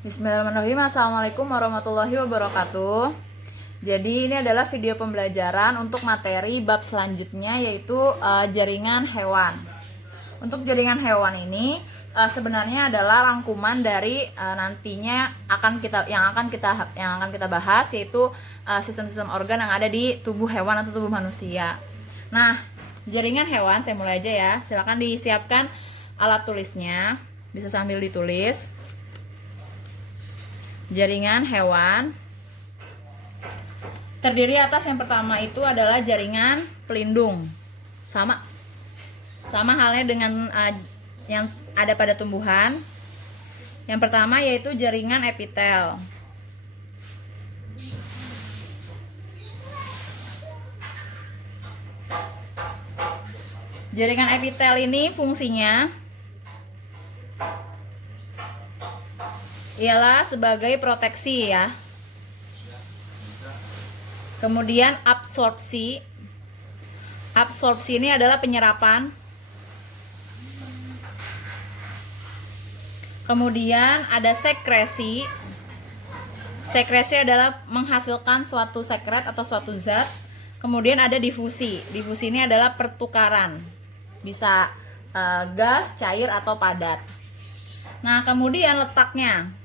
Bismillahirrahmanirrahim. Assalamualaikum warahmatullahi wabarakatuh. Jadi ini adalah video pembelajaran untuk materi bab selanjutnya, yaitu jaringan hewan. Untuk jaringan hewan ini sebenarnya adalah rangkuman dari nantinya yang akan kita bahas, yaitu sistem-sistem organ yang ada di tubuh hewan atau tubuh manusia. Nah, jaringan hewan, saya mulai aja ya. Silakan disiapkan alat tulisnya, bisa sambil ditulis. Jaringan hewan terdiri atas yang pertama itu adalah jaringan pelindung, sama halnya dengan yang ada pada tumbuhan. Yang pertama yaitu jaringan epitel. Jaringan epitel ini fungsinya ialah sebagai proteksi ya. Kemudian absorpsi. Absorpsi ini adalah penyerapan. Kemudian ada sekresi. Sekresi adalah menghasilkan suatu sekret atau suatu zat. Kemudian ada difusi. Difusi ini adalah pertukaran. Bisa gas, cair atau padat. Nah, kemudian letaknya.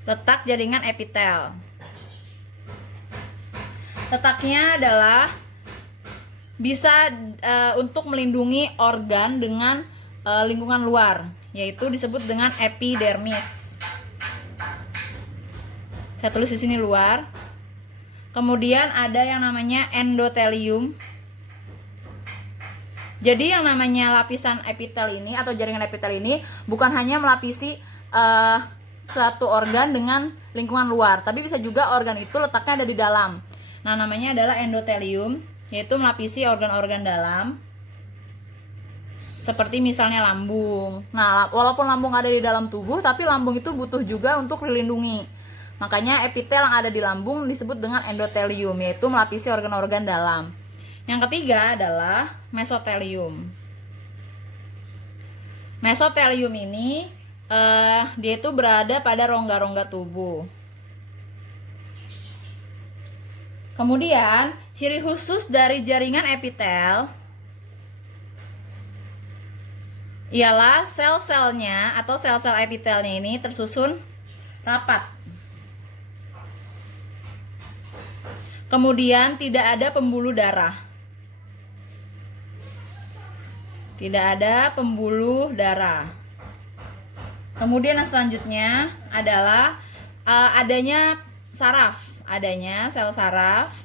Letak jaringan epitel. Letaknya adalah bisa untuk melindungi organ dengan lingkungan luar, yaitu disebut dengan epidermis. Saya tulis di sini luar. Kemudian ada yang namanya endotelium. Jadi yang namanya lapisan epitel ini atau jaringan epitel ini bukan hanya melapisi satu organ dengan lingkungan luar, tapi bisa juga organ itu letaknya ada di dalam. Nah, namanya adalah endotelium, yaitu melapisi organ-organ dalam, seperti misalnya lambung. Nah, walaupun lambung ada di dalam tubuh, tapi lambung itu butuh juga untuk dilindungi. Makanya epitel yang ada di lambung disebut dengan endotelium, yaitu melapisi organ-organ dalam. Yang ketiga adalah mesotelium. Mesotelium ini dia itu berada pada rongga-rongga tubuh. Kemudian ciri khusus dari jaringan epitel ialah sel-selnya atau sel-sel epitelnya ini tersusun rapat. Kemudian tidak ada pembuluh darah. Tidak ada pembuluh darah. Kemudian yang selanjutnya adalah adanya saraf, adanya sel saraf.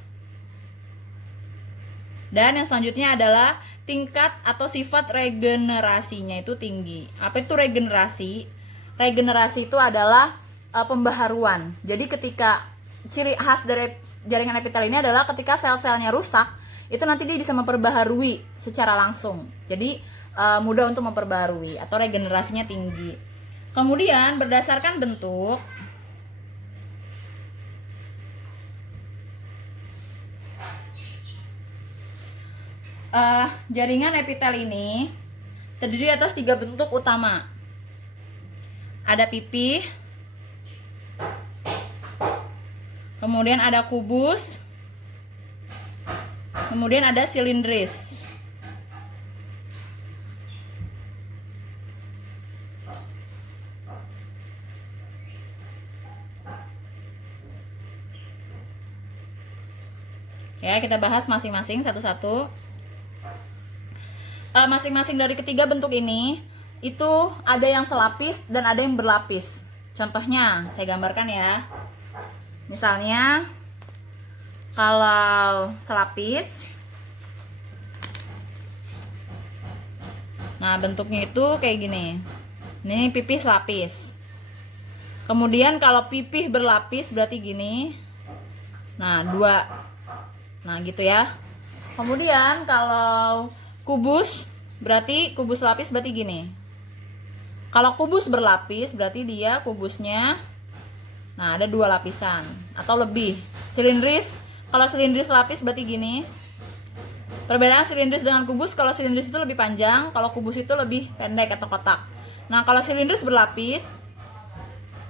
Dan yang selanjutnya adalah tingkat atau sifat regenerasinya itu tinggi. Apa itu regenerasi? Regenerasi itu adalah pembaharuan. Jadi ketika ciri khas dari jaringan epitel ini adalah ketika sel-selnya rusak, itu nanti dia bisa memperbaharui secara langsung. Jadi mudah untuk memperbaharui atau regenerasinya tinggi. Kemudian berdasarkan bentuk, jaringan epitel ini terdiri atas 3 bentuk utama. Ada pipih, kemudian ada kubus, kemudian ada silindris. Ya, kita bahas masing-masing satu-satu. Masing-masing dari ketiga bentuk ini itu ada yang selapis dan ada yang berlapis. Contohnya saya gambarkan ya. Misalnya kalau selapis, nah bentuknya itu kayak gini. Ini pipih selapis. Kemudian kalau pipih berlapis berarti gini. Nah, 2. Nah, gitu ya. Kemudian kalau kubus lapis berarti gini. Kalau kubus berlapis berarti dia kubusnya ada 2 lapisan atau lebih. Silindris, kalau silindris lapis berarti gini. Perbedaan silindris dengan kubus, kalau silindris itu lebih panjang, kalau kubus itu lebih pendek atau kotak. Nah, kalau silindris berlapis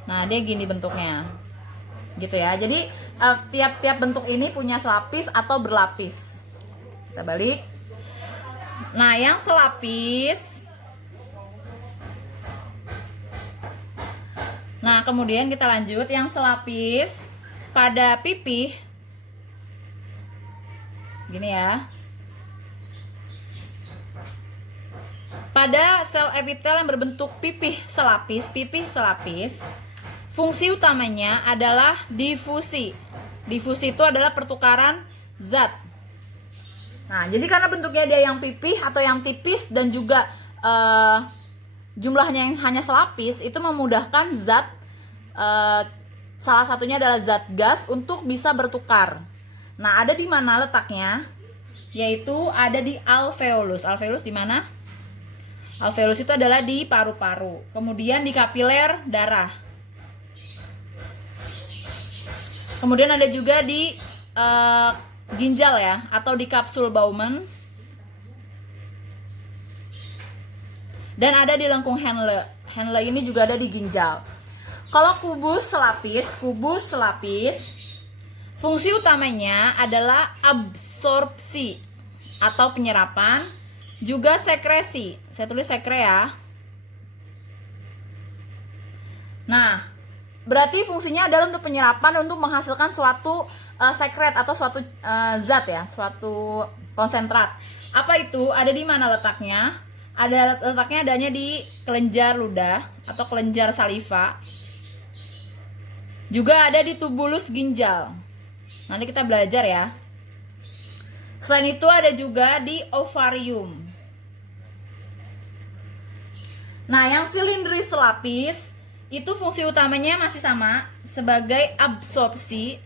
Nah, dia gini bentuknya. Gitu ya. Jadi tiap-tiap bentuk ini punya selapis atau berlapis. Kita balik. Nah, yang selapis. Nah, kemudian kita lanjut yang selapis pada pipih. Gini ya. Pada sel epitel yang berbentuk pipih selapis, fungsi utamanya adalah difusi. Difusi itu adalah pertukaran zat. Nah, jadi karena bentuknya dia yang pipih atau yang tipis dan juga jumlahnya yang hanya selapis, itu memudahkan zat, salah satunya adalah zat gas untuk bisa bertukar. Nah, ada di mana letaknya? Yaitu ada di alveolus. Alveolus di mana? Alveolus itu adalah di paru-paru. Kemudian di kapiler darah. Kemudian ada juga di ginjal ya, atau di kapsul Bowman. Dan ada di lengkung Henle. Henle ini juga ada di ginjal. Kalau kubus selapis, fungsi utamanya adalah absorpsi atau penyerapan, juga sekresi. Saya tulis sekre ya. Nah, berarti fungsinya adalah untuk penyerapan, untuk menghasilkan suatu sekret atau suatu zat ya, suatu konsentrat. Apa itu? Ada di mana letaknya? Ada letaknya adanya di kelenjar ludah atau kelenjar saliva. Juga ada di tubulus ginjal. Nanti kita belajar ya. Selain itu ada juga di ovarium. Nah, yang silindris selapis itu fungsi utamanya masih sama, sebagai absorpsi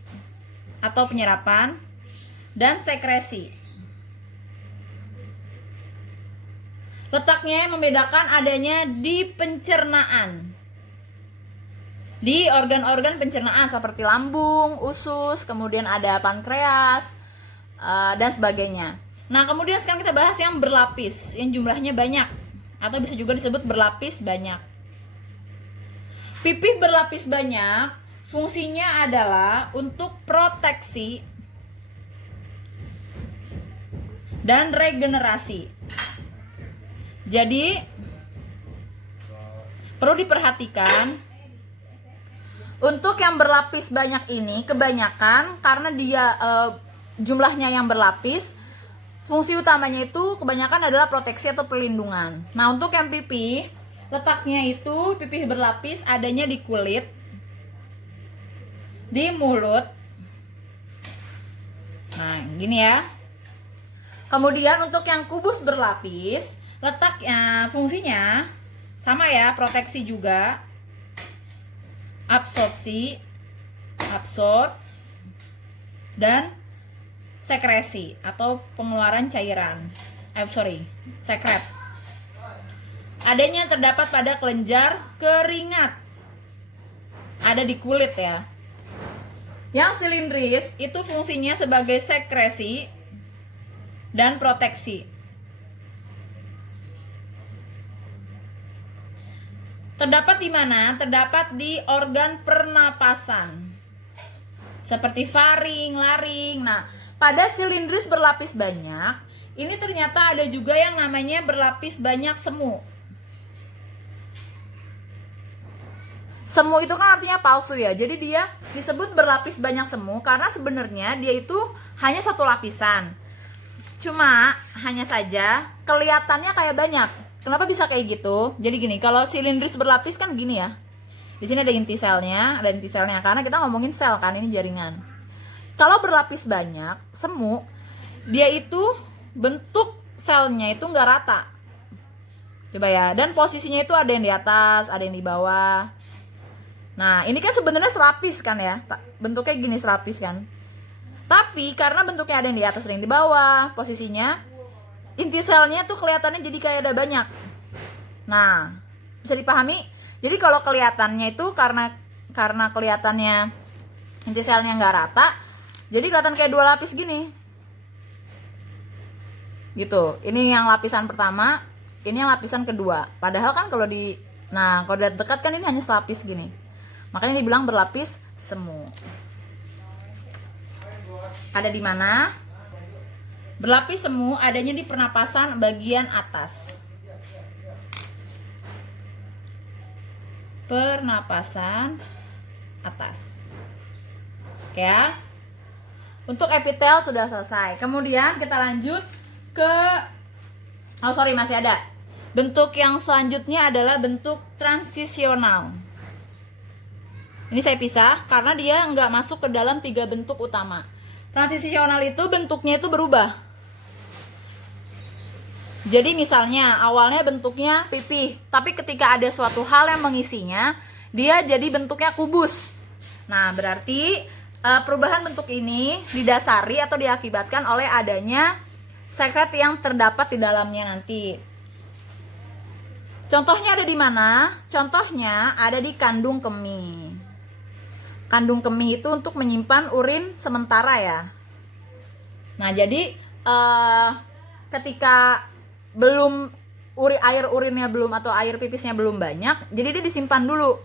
atau penyerapan dan sekresi. Letaknya yang membedakan adanya di pencernaan, di organ-organ pencernaan seperti lambung, usus, kemudian ada pankreas, dan sebagainya. Nah, kemudian sekarang kita bahas yang berlapis, yang jumlahnya banyak, atau bisa juga disebut berlapis banyak. Pipih berlapis banyak fungsinya adalah untuk proteksi dan regenerasi. Jadi perlu diperhatikan, untuk yang berlapis banyak ini kebanyakan karena dia jumlahnya yang berlapis, fungsi utamanya itu kebanyakan adalah proteksi atau perlindungan. Nah, untuk yang pipih, letaknya itu pipih berlapis adanya di kulit, di mulut. Nah, gini ya. Kemudian untuk yang kubus berlapis, letaknya fungsinya sama ya, proteksi juga, absorb, dan sekresi atau pengeluaran cairan. Sekret. Adanya terdapat pada kelenjar keringat. Ada di kulit ya. Yang silindris itu fungsinya sebagai sekresi dan proteksi. Terdapat di mana? Terdapat di organ pernapasan. Seperti faring, laring. Nah, pada silindris berlapis banyak, ini ternyata ada juga yang namanya berlapis banyak semu. Semu itu kan artinya palsu ya. Jadi dia disebut berlapis banyak semu karena sebenarnya dia itu hanya satu lapisan. Cuma hanya saja kelihatannya kayak banyak. Kenapa bisa kayak gitu? Jadi gini, kalau silindris berlapis kan gini ya. Di sini ada inti selnya, karena kita ngomongin sel kan, ini jaringan. Kalau berlapis banyak, semu, dia itu bentuk selnya itu nggak rata. Coba ya, dan posisinya itu ada yang di atas, ada yang di bawah. Nah, ini kan sebenarnya selapis kan ya, bentuknya gini, selapis kan. Tapi karena bentuknya ada yang di atas, ada yang di bawah, posisinya, inti selnya tuh kelihatannya jadi kayak ada banyak. Nah, bisa dipahami? Jadi kalau kelihatannya itu karena kelihatannya inti selnya nggak rata, jadi kelihatan kayak dua lapis gini. Gitu. Ini yang lapisan pertama, ini yang lapisan kedua. Padahal kan kalau di dekat kan ini hanya selapis gini. Makanya dibilang berlapis semu. Ada di mana? Berlapis semu adanya di pernapasan bagian atas. Pernapasan atas. Oke ya. Untuk epitel sudah selesai. Kemudian kita lanjut ke masih ada. Bentuk yang selanjutnya adalah bentuk transisional. Ini saya pisah karena dia nggak masuk ke dalam 3 bentuk utama. Transisional itu bentuknya itu berubah. Jadi misalnya awalnya bentuknya pipih, tapi ketika ada suatu hal yang mengisinya, dia jadi bentuknya kubus. Nah, berarti perubahan bentuk ini didasari atau diakibatkan oleh adanya sekret yang terdapat di dalamnya nanti. Contohnya ada di mana? Contohnya ada di kandung kemih. Kandung kemih itu untuk menyimpan urin sementara ya. Nah, jadi ketika air urinnya belum atau air pipisnya belum banyak, jadi dia disimpan dulu.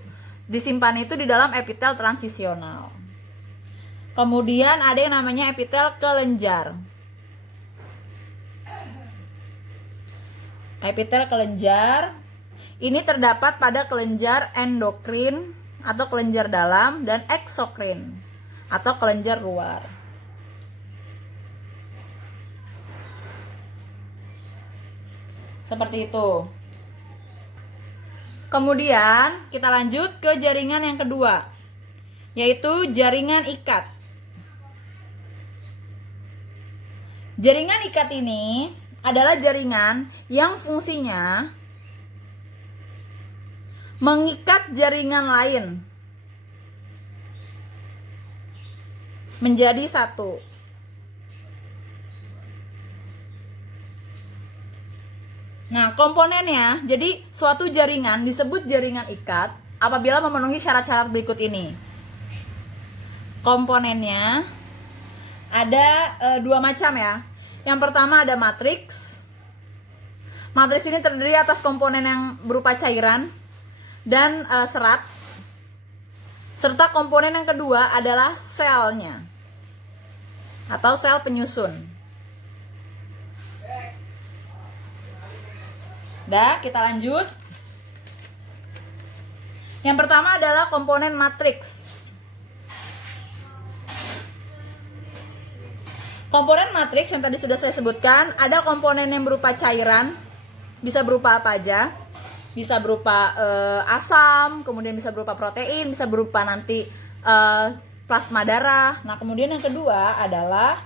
Disimpan itu di dalam epitel transisional. Kemudian ada yang namanya epitel kelenjar. Epitel kelenjar ini terdapat pada kelenjar endokrin atau kelenjar dalam dan eksokrin atau kelenjar luar. Seperti itu. Kemudian kita lanjut ke jaringan yang kedua, yaitu jaringan ikat. Jaringan ikat ini adalah jaringan yang fungsinya mengikat jaringan lain menjadi satu. Nah, komponennya, jadi suatu jaringan disebut jaringan ikat apabila memenuhi syarat-syarat berikut ini. Komponennya ada 2 macam ya. Yang pertama ada matriks. Matriks ini terdiri atas komponen yang berupa cairan dan serat. Serta komponen yang kedua adalah selnya atau sel penyusun. Kita lanjut. Yang pertama adalah komponen matriks. Komponen matriks yang tadi sudah saya sebutkan, ada komponen yang berupa cairan, bisa berupa apa aja? Bisa berupa asam, kemudian bisa berupa protein, bisa berupa nanti plasma darah. Nah, kemudian yang kedua adalah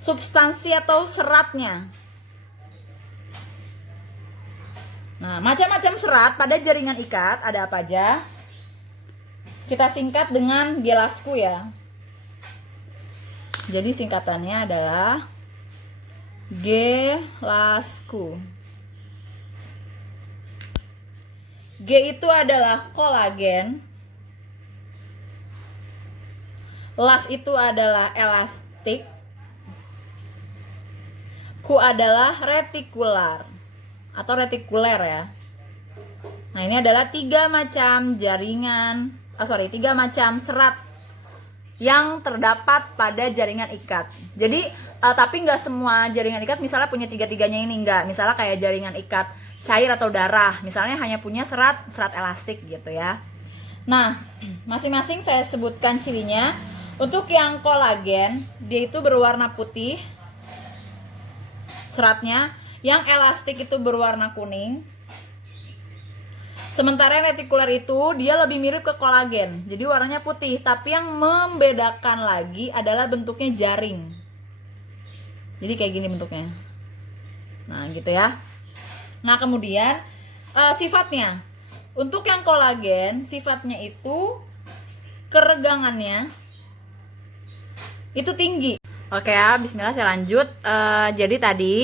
substansi atau seratnya. Nah, macam-macam serat pada jaringan ikat ada apa aja? Kita singkat dengan gelasku ya. Jadi singkatannya adalah gelasku. G itu adalah kolagen. Las itu adalah elastik. Ku adalah retikular atau retikuler ya. Nah, ini adalah 3 macam jaringan, 3 macam serat yang terdapat pada jaringan ikat. Jadi tapi nggak semua jaringan ikat misalnya punya 3-tiganya ini, enggak. Misalnya kayak jaringan ikat cair atau darah, misalnya hanya punya serat elastik gitu ya. Nah, masing-masing saya sebutkan cirinya. Untuk yang kolagen, dia itu berwarna putih seratnya. Yang elastik itu berwarna kuning. Sementara yang retikuler itu dia lebih mirip ke kolagen, jadi warnanya putih. Tapi yang membedakan lagi adalah bentuknya jaring. Jadi kayak gini bentuknya. Nah, gitu ya. Nah, kemudian sifatnya. Untuk yang kolagen, sifatnya itu keregangannya itu tinggi. Oke ya, bismillah saya lanjut. Jadi tadi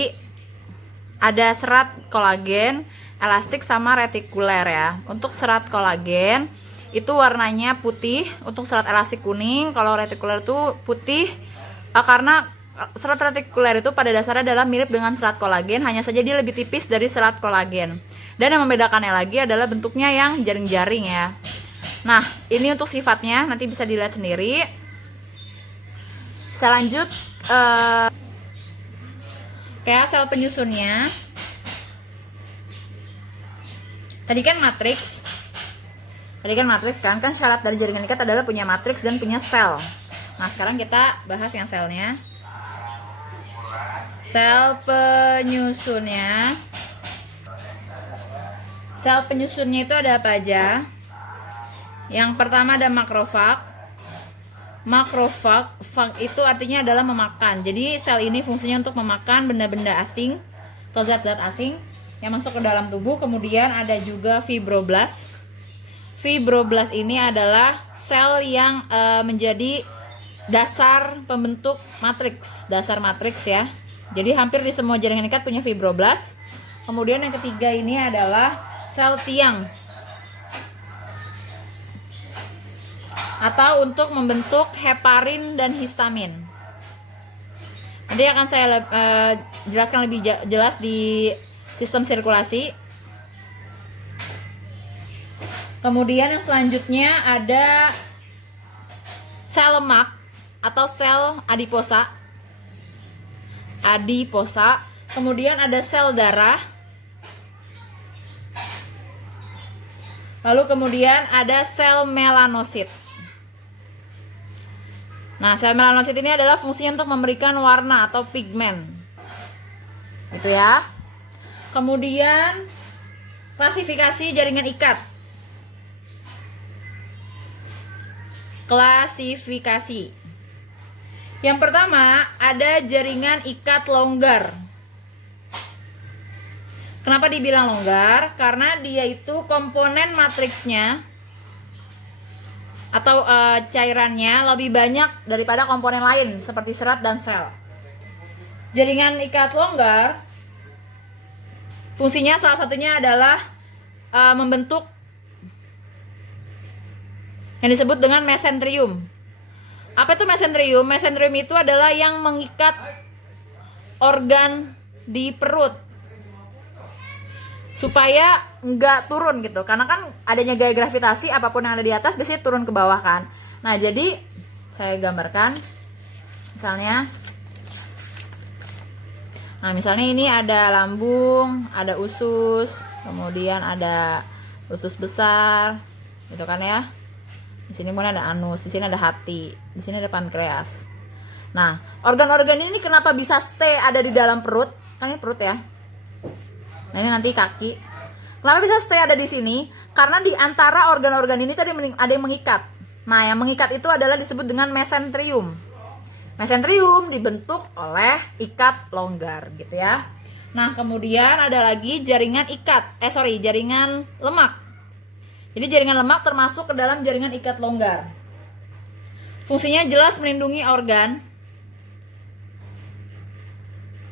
ada serat kolagen, elastik sama retikuler ya. Untuk serat kolagen itu warnanya putih, untuk serat elastik kuning, kalau retikuler itu putih karena serat retikuler itu pada dasarnya adalah mirip dengan serat kolagen, hanya saja dia lebih tipis dari serat kolagen. Dan yang membedakannya lagi adalah bentuknya yang jaring-jaring ya. Nah, ini untuk sifatnya nanti bisa dilihat sendiri. Saya lanjut kayak sel penyusunnya. Tadi kan matriks kan syarat dari jaringan ikat adalah punya matriks dan punya sel. Nah, sekarang kita bahas yang selnya. Sel penyusunnya. Sel penyusunnya itu ada apa aja? Yang pertama ada makrofag. Makrofag itu artinya adalah memakan. Jadi sel ini fungsinya untuk memakan benda-benda asing atau zat-zat asing yang masuk ke dalam tubuh. Kemudian ada juga fibroblast. Fibroblast ini adalah sel yang menjadi dasar pembentuk matriks, dasar matriks ya. Jadi hampir di semua jaringan ikat punya fibroblast. Kemudian yang ketiga ini adalah sel tiang, atau untuk membentuk heparin dan histamin. Nanti akan saya jelaskan lebih jelas di sistem sirkulasi. Kemudian yang selanjutnya ada sel lemak atau sel adiposa. Kemudian ada sel darah. Lalu kemudian ada sel melanosit. Nah, sel melanosit ini adalah fungsinya untuk memberikan warna atau pigmen. Gitu ya. Kemudian klasifikasi jaringan ikat. Klasifikasi. Yang pertama, ada jaringan ikat longgar. Kenapa dibilang longgar? Karena dia itu komponen matriksnya atau cairannya lebih banyak daripada komponen lain seperti serat dan sel. Jaringan ikat longgar fungsinya salah satunya adalah membentuk yang disebut dengan mesenterium. Apa itu mesenterium? Mesenterium itu adalah yang mengikat organ di perut supaya nggak turun gitu, karena kan adanya gaya gravitasi, apapun yang ada di atas biasanya turun ke bawah kan. Nah, jadi saya gambarkan misalnya ini ada lambung, ada usus, kemudian ada usus besar gitu kan ya. Di sini pun ada anus, di sini ada hati, di sini ada pankreas. Nah, organ-organ ini kenapa bisa stay ada di dalam perut? Kan ini perut ya. Nah, ini nanti kaki. Kenapa bisa stay ada di sini? Karena di antara organ-organ ini tadi ada yang mengikat. Nah, yang mengikat itu adalah disebut dengan mesenterium. Mesenterium dibentuk oleh ikat longgar gitu ya. Nah, kemudian ada lagi jaringan lemak. Jadi jaringan lemak termasuk ke dalam jaringan ikat longgar. Fungsinya jelas melindungi organ.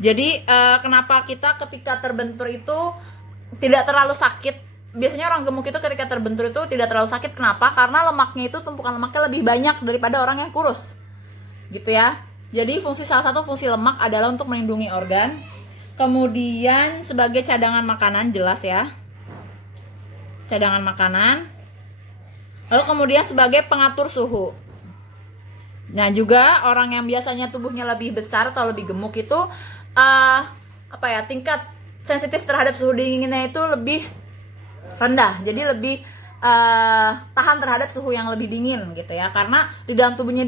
Jadi kenapa kita ketika terbentur itu tidak terlalu sakit? Biasanya orang gemuk itu ketika terbentur itu tidak terlalu sakit. Kenapa? Karena lemaknya itu, tumpukan lemaknya lebih banyak daripada orang yang kurus. Gitu ya. Jadi salah satu fungsi lemak adalah untuk melindungi organ. Kemudian sebagai cadangan makanan, jelas ya. Cadangan makanan. Lalu kemudian sebagai pengatur suhu. Nah, juga orang yang biasanya tubuhnya lebih besar atau lebih gemuk itu tingkat sensitif terhadap suhu dinginnya itu lebih rendah. Jadi lebih tahan terhadap suhu yang lebih dingin gitu ya. Karena di dalam tubuhnya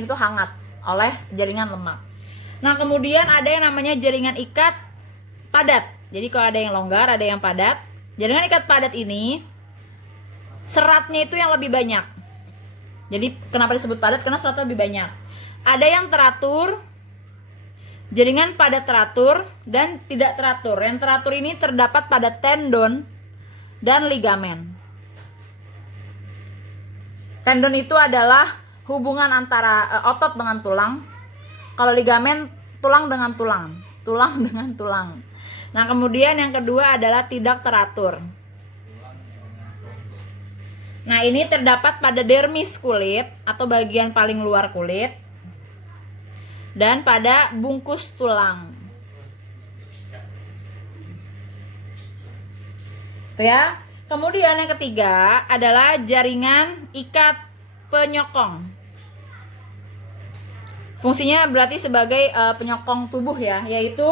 itu hangat oleh jaringan lemak. Nah, kemudian ada yang namanya jaringan ikat padat. Jadi kalau ada yang longgar, ada yang padat. Jaringan ikat padat ini seratnya itu yang lebih banyak. Jadi kenapa disebut padat? Karena seratnya lebih banyak. Ada yang teratur, jaringan padat teratur dan tidak teratur. Yang teratur ini terdapat pada tendon dan ligamen. Tendon itu adalah hubungan antara otot dengan tulang. Kalau ligamen, tulang dengan tulang. Tulang dengan tulang. Nah, kemudian yang kedua adalah tidak teratur. Nah, ini terdapat pada dermis kulit atau bagian paling luar kulit dan pada bungkus tulang. Itu ya. Kemudian yang ketiga adalah jaringan ikat penyokong. Fungsinya berarti sebagai penyokong tubuh ya, yaitu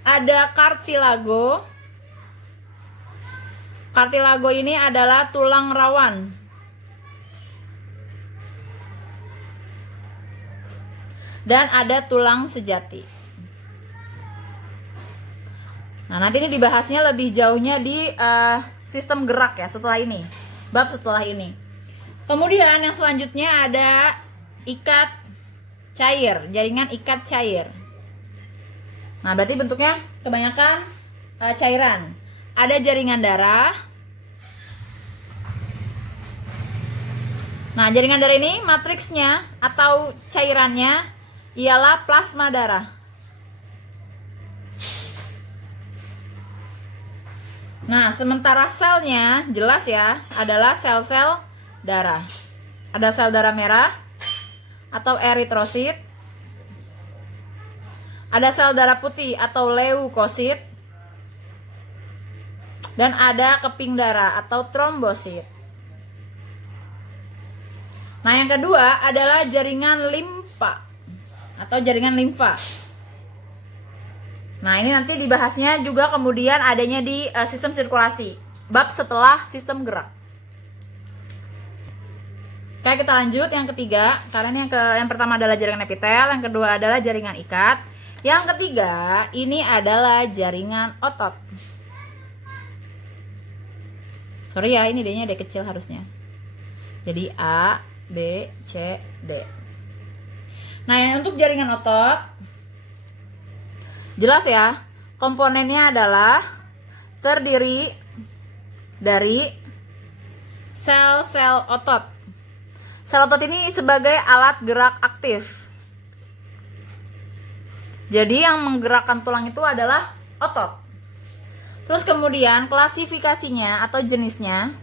ada kartilago. Kartilago ini adalah tulang rawan. Dan ada tulang sejati. Nah, nanti ini dibahasnya lebih jauhnya di sistem gerak ya setelah ini. Bab setelah ini. Kemudian yang selanjutnya ada ikat cair, jaringan ikat cair. Nah, berarti bentuknya kebanyakan cairan. Ada jaringan darah. Nah, jaringan darah ini matriksnya atau cairannya ialah plasma darah. Nah, sementara selnya jelas ya, adalah sel-sel darah. Ada sel darah merah atau eritrosit. Ada sel darah putih atau leukosit. Dan ada keping darah atau trombosit. Nah, yang kedua adalah jaringan limfa atau jaringan limfa. Nah, ini nanti dibahasnya juga kemudian adanya di sistem sirkulasi, bab setelah sistem gerak. Oke, kita lanjut yang ketiga. Karena yang pertama adalah jaringan epitel, yang kedua adalah jaringan ikat. Yang ketiga ini adalah jaringan otot. Sorry ya, ini D-nya D kecil harusnya. Jadi A, B, C, D. Nah, yang untuk jaringan otot jelas ya, komponennya adalah terdiri dari sel-sel otot. Sel otot ini sebagai alat gerak aktif. Jadi yang menggerakkan tulang itu adalah otot. Terus kemudian klasifikasinya atau jenisnya.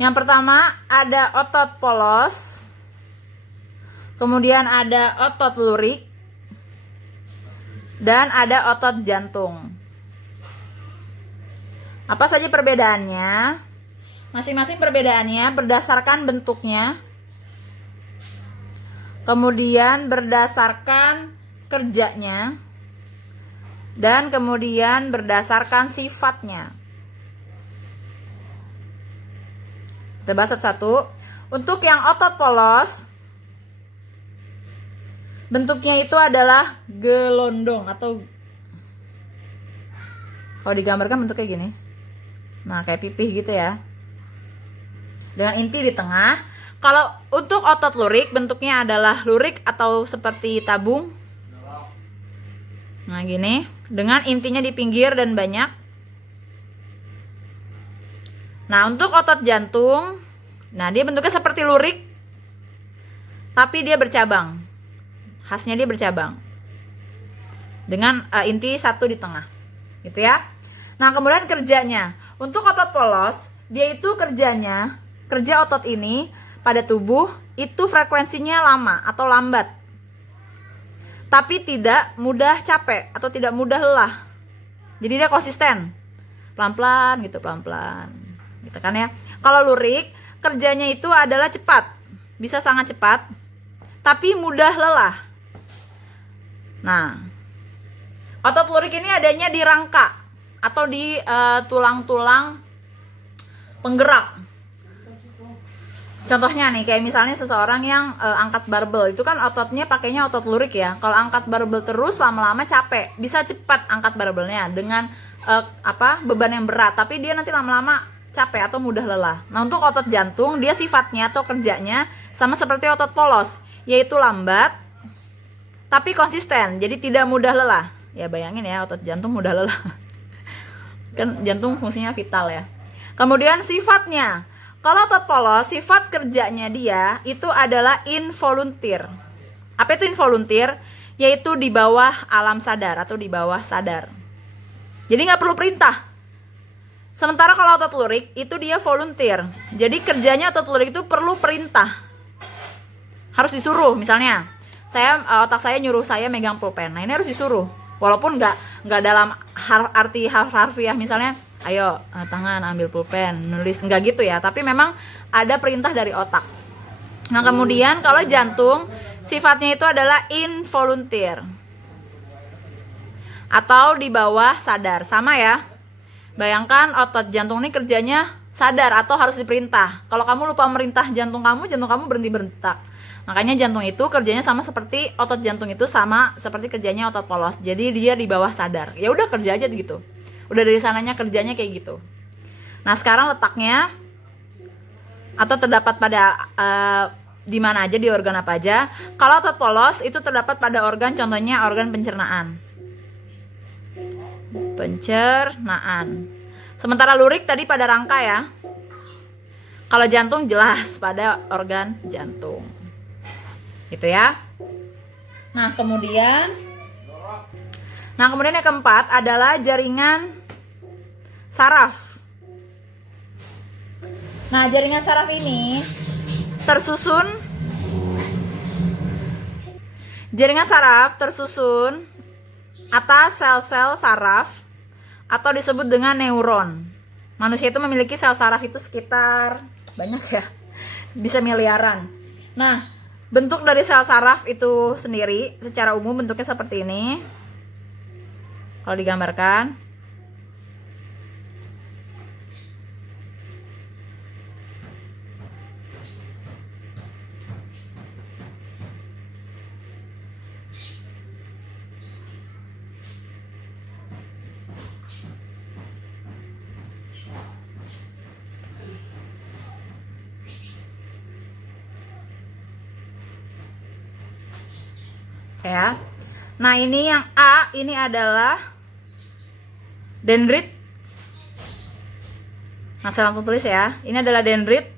Yang pertama ada otot polos. Kemudian ada otot lurik. Dan ada otot jantung. Apa saja perbedaannya? Masing-masing perbedaannya berdasarkan bentuknya. Kemudian berdasarkan kerjanya. Dan kemudian berdasarkan sifatnya. Kita bahas satu-satu. Untuk yang otot polos, bentuknya itu adalah gelondong atau kalau digambarkan bentuknya gini. Nah, kayak pipih gitu ya. Dengan inti di tengah. Kalau untuk otot lurik, bentuknya adalah lurik atau seperti tabung. Nah, gini. Dengan intinya di pinggir dan banyak. Nah, untuk otot jantung, nah dia bentuknya seperti lurik, tapi dia bercabang. Khasnya dia bercabang. Dengan inti satu di tengah. Gitu ya. Nah, kemudian kerjanya. Untuk otot polos, dia itu kerja otot ini pada tubuh itu frekuensinya lama atau lambat. Tapi tidak mudah capek atau tidak mudah lelah. Jadi dia konsisten. Pelan-pelan gitu, pelan-pelan. Gitu kan ya. Kalau lurik, kerjanya itu adalah cepat. Bisa sangat cepat, tapi mudah lelah. Nah, otot lurik ini adanya di rangka atau di tulang-tulang penggerak. Contohnya nih, kayak misalnya seseorang yang angkat barbel, itu kan ototnya pakainya otot lurik ya. Kalau angkat barbel terus lama-lama capek, bisa cepat angkat barbelnya dengan beban yang berat, tapi dia nanti lama-lama capek atau mudah lelah. Nah, untuk otot jantung, dia sifatnya atau kerjanya sama seperti otot polos, yaitu lambat tapi konsisten, jadi tidak mudah lelah. Ya bayangin ya, otot jantung mudah lelah. Kan jantung fungsinya vital ya. Kemudian sifatnya. Kalau otot polos, sifat kerjanya dia itu adalah involunteer. Apa itu involunteer? Yaitu di bawah alam sadar atau di bawah sadar. Jadi nggak perlu perintah. Sementara kalau otot lurik itu dia volunteer. Jadi kerjanya otot lurik itu perlu perintah. Harus disuruh. Misalnya, otak saya nyuruh saya megang pulpen. Nah, ini harus disuruh. Walaupun nggak dalam arti harfiah, misalnya ayo tangan ambil pulpen nulis, enggak gitu ya, tapi memang ada perintah dari otak. Nah kemudian kalau jantung sifatnya itu adalah involunteer atau di bawah sadar, sama ya. Bayangkan otot jantung ini kerjanya sadar atau harus diperintah. Kalau kamu lupa merintah jantung kamu berhenti berdetak. Makanya jantung itu kerjanya sama seperti otot jantung itu sama seperti kerjanya otot polos. Jadi dia di bawah sadar. Ya udah kerja aja gitu. Udah dari sananya kerjanya kayak gitu. Nah, sekarang letaknya atau terdapat pada di mana aja, di organ apa aja. Kalau otot polos itu terdapat pada organ, contohnya organ pencernaan. Sementara lurik tadi pada rangka ya. Kalau jantung jelas pada organ jantung. Gitu ya. Nah kemudian yang keempat adalah jaringan saraf. Nah jaringan saraf ini tersusun atas sel-sel saraf atau disebut dengan neuron. Manusia itu memiliki sel saraf itu sekitar banyak ya, bisa miliaran. Nah bentuk dari sel saraf itu sendiri secara umum bentuknya seperti ini. Kalau digambarkan, ya. Nah ini yang A ini adalah dendrit. Nah saya langsung tulis ya. Ini adalah dendrit.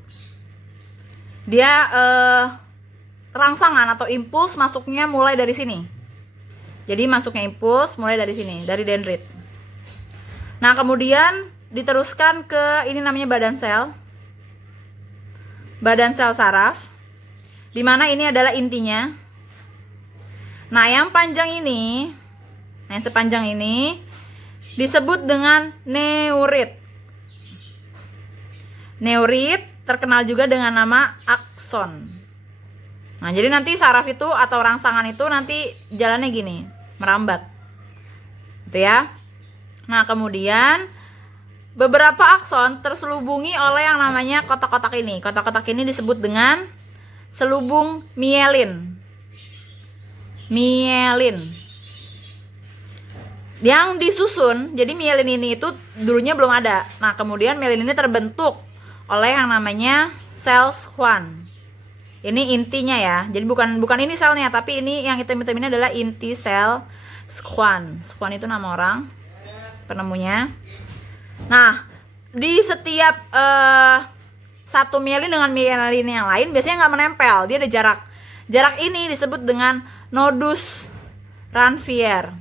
Dia rangsangan atau impuls masuknya mulai dari sini. Jadi masuknya impuls mulai dari sini, dari dendrit. Nah kemudian diteruskan ke ini namanya badan sel saraf, dimana ini adalah intinya. Nah yang panjang ini, yang sepanjang ini disebut dengan neurit. Neurit terkenal juga dengan nama akson. Nah jadi nanti saraf itu atau rangsangan itu nanti jalannya gini, merambat gitu ya. Nah kemudian beberapa akson terselubungi oleh yang namanya kotak-kotak ini. Kotak-kotak ini disebut dengan selubung mielin. Yang disusun, jadi mielin ini itu dulunya belum ada. Nah kemudian mielin ini terbentuk oleh yang namanya sel Schwann. Ini intinya ya, jadi bukan ini selnya, tapi ini yang hitam-hitam ini adalah inti sel Schwann. Schwann itu nama orang penemunya. Nah di setiap satu mielin dengan mielin yang lain biasanya nggak menempel, dia ada jarak. Jarak ini disebut dengan nodus Ranvier.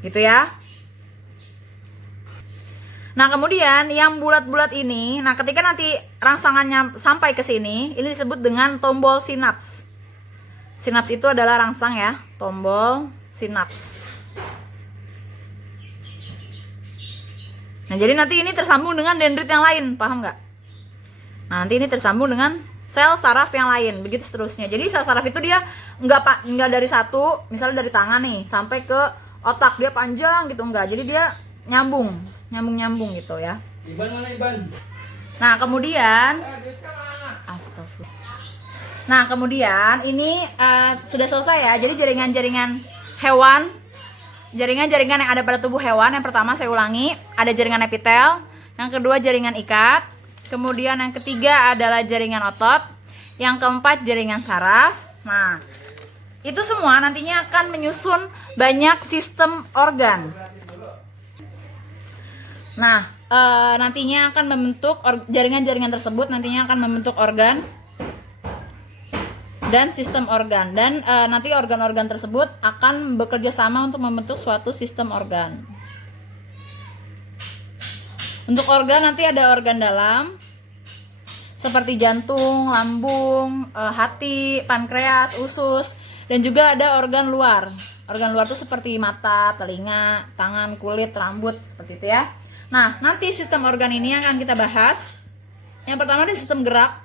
Gitu ya. Nah, kemudian yang bulat-bulat ini, nah ketika nanti rangsangannya sampai ke sini, ini disebut dengan tombol sinaps. Sinaps itu adalah rangsang ya, tombol sinaps. Nah, jadi nanti ini tersambung dengan dendrit yang lain, paham nggak? Nah, nanti ini tersambung dengan sel saraf yang lain, begitu seterusnya. Jadi sel saraf itu dia nggak dari satu, misalnya dari tangan nih sampai ke otak dia panjang gitu, enggak. Jadi dia nyambung gitu ya. Iban mana Iban? Nah kemudian, nah kemudian ini sudah selesai ya. Jadi jaringan-jaringan hewan, jaringan-jaringan yang ada pada tubuh hewan. Yang pertama saya ulangi, ada jaringan epitel. Yang kedua jaringan ikat. Kemudian yang ketiga adalah jaringan otot. Yang keempat jaringan saraf. Nah, itu semua nantinya akan menyusun banyak sistem organ. Nah, nantinya akan membentuk jaringan-jaringan tersebut nantinya akan membentuk organ dan sistem organ. Dan nanti organ-organ tersebut akan bekerja sama untuk membentuk suatu sistem organ. Untuk organ nanti ada organ dalam seperti jantung, lambung, hati, pankreas, usus, dan juga ada organ luar Organ luar tuh seperti mata, telinga, tangan, kulit, rambut, seperti itu ya. Nah, nanti sistem organ ini yang akan kita bahas. Yang pertama ada sistem gerak.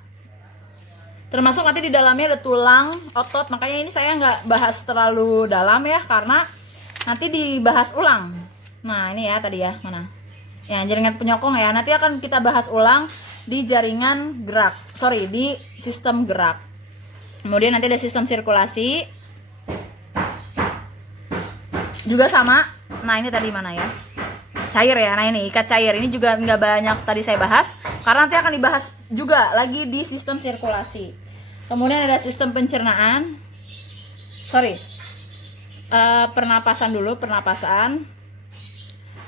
Termasuk nanti di dalamnya ada tulang, otot. Makanya ini saya nggak bahas terlalu dalam ya, karena nanti dibahas ulang. Nah, ini ya tadi ya, mana? Ya, jaringan penyokong ya. Nanti akan kita bahas ulang di jaringan gerak. Sorry, di sistem gerak. Kemudian nanti ada sistem sirkulasi. Juga sama. Nah, ini tadi mana ya? Cair ya. Nah, ini ikat cair. Ini juga nggak banyak tadi saya bahas, karena nanti akan dibahas juga lagi di sistem sirkulasi. Kemudian ada sistem pencernaan. Sorry. Pernapasan dulu, pernapasan.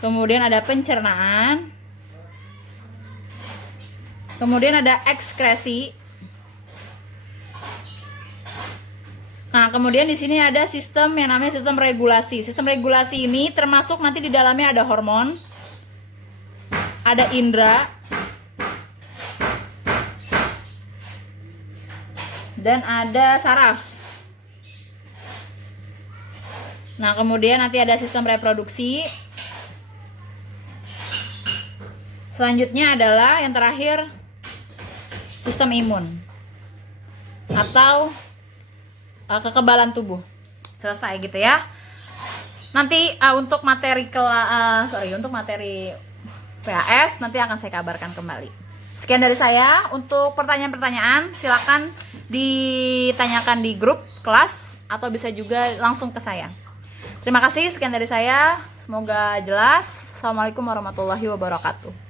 Kemudian ada pencernaan. Kemudian ada ekskresi. Nah, kemudian di sini ada sistem yang namanya sistem regulasi. Sistem regulasi ini termasuk nanti di dalamnya ada hormon, ada indera, dan ada saraf. Nah, kemudian nanti ada sistem reproduksi. Selanjutnya adalah yang terakhir sistem imun atau kekebalan tubuh. Selesai gitu ya. Nanti untuk materi untuk materi PAS nanti akan saya kabarkan kembali. Sekian dari saya. Untuk pertanyaan-pertanyaan silakan ditanyakan di grup kelas atau bisa juga langsung ke saya. Terima kasih, sekian dari saya. Semoga jelas. Assalamualaikum warahmatullahi wabarakatuh.